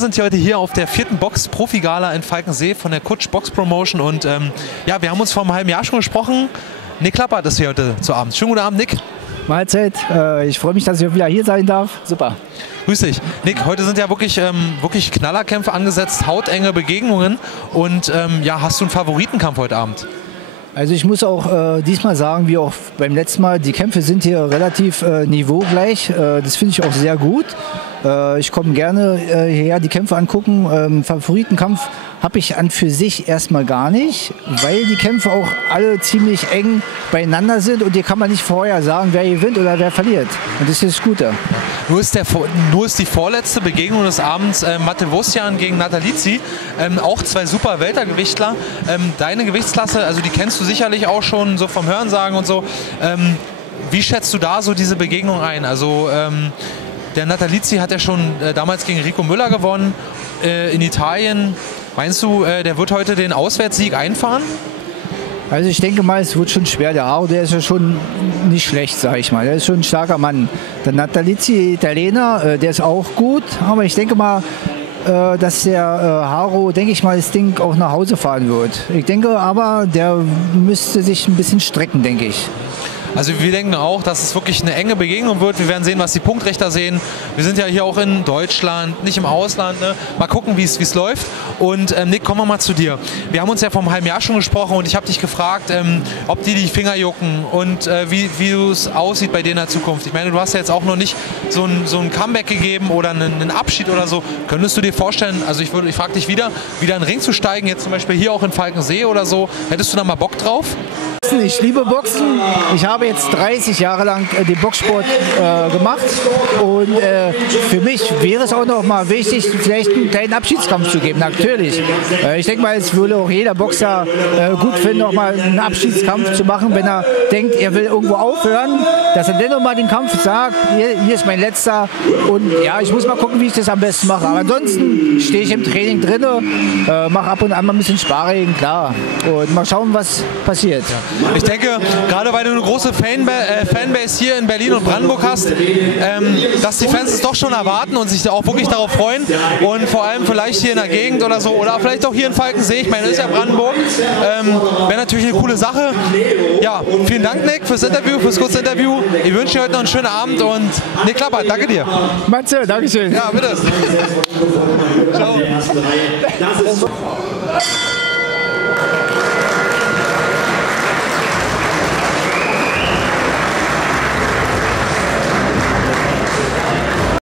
sind heute hier auf der 4. Box-Profi-Gala in Falkensee von der Kutsch Box Promotion und ja, wir haben uns vor einem halben Jahr schon gesprochen. Nick Klappert ist hier heute zu Abend. Schönen guten Abend, Nick. Mahlzeit. Ich freue mich, dass ich wieder hier sein darf. Super. Grüß dich. Nick, heute sind ja wirklich Knallerkämpfe angesetzt, hautenge Begegnungen und ja, hast du einen Favoritenkampf heute Abend? Also ich muss auch diesmal sagen, wie auch beim letzten Mal, die Kämpfe sind hier relativ niveaugleich. Das finde ich auch sehr gut. Ich komme gerne hierher die Kämpfe angucken. Favoritenkampf habe ich an für sich erstmal gar nicht, weil die Kämpfe auch alle ziemlich eng beieinander sind und hier kann man nicht vorher sagen, wer gewinnt oder wer verliert. Und das ist das Gute. Nur ist die vorletzte Begegnung des Abends Matevosyan gegen Natalizzi. Auch zwei super Weltergewichtler. Deine Gewichtsklasse, also die kennst du sicherlich auch schon so vom Hörensagen und so. Wie schätzt du da so diese Begegnung ein? Also der Natalizzi hat ja schon damals gegen Rico Müller gewonnen in Italien. Meinst du, der wird heute den Auswärtssieg einfahren? Also ich denke mal, es wird schon schwer. Der Haro, der ist ja schon nicht schlecht, sage ich mal. Der ist schon ein starker Mann. Der Natalizzi, Italiener, der ist auch gut. Aber ich denke mal, dass der Haro, denke ich mal, das Ding auch nach Hause fahren wird. Ich denke aber, der müsste sich ein bisschen strecken, denke ich. Also wir denken auch, dass es wirklich eine enge Begegnung wird. Wir werden sehen, was die Punktrichter sehen. Wir sind ja hier auch in Deutschland, nicht im Ausland. Ne? Mal gucken, wie es läuft. Und Nick, kommen wir mal zu dir. Wir haben uns ja vor einem halben Jahr schon gesprochen und ich habe dich gefragt, ob dir die Finger jucken und wie es aussieht bei dir in der Zukunft. Ich meine, du hast ja jetzt auch noch nicht so ein Comeback gegeben oder einen Abschied oder so. Könntest du dir vorstellen, also ich frage dich wieder in den Ring zu steigen, jetzt zum Beispiel hier auch in Falkensee oder so. Hättest du da mal Bock drauf? Ich liebe Boxen. Ich habe jetzt 30 Jahre lang den Boxsport gemacht und für mich wäre es auch noch mal wichtig, vielleicht einen kleinen Abschiedskampf zu geben. Natürlich. Ich denke mal, es würde auch jeder Boxer gut finden, noch mal einen Abschiedskampf zu machen, wenn er denkt, er will irgendwo aufhören, dass er dann noch mal den Kampf sagt, hier ist mein letzter und ja, ich muss mal gucken, wie ich das am besten mache. Aber ansonsten stehe ich im Training drin, mache ab und an mal ein bisschen Sparring, klar, und mal schauen, was passiert. Ich denke, gerade weil du eine große Fanbase hier in Berlin und Brandenburg hast, dass die Fans es doch schon erwarten und sich auch wirklich darauf freuen und vor allem vielleicht hier in der Gegend oder so oder vielleicht auch hier in Falkensee, ich meine, das ist ja Brandenburg, wäre natürlich eine coole Sache. Ja, vielen Dank, Nick, fürs Interview, fürs kurze Interview. Ich wünsche dir heute noch einen schönen Abend und Nick Klappert, danke dir. Matze, danke schön. Ja, bitte. Ciao.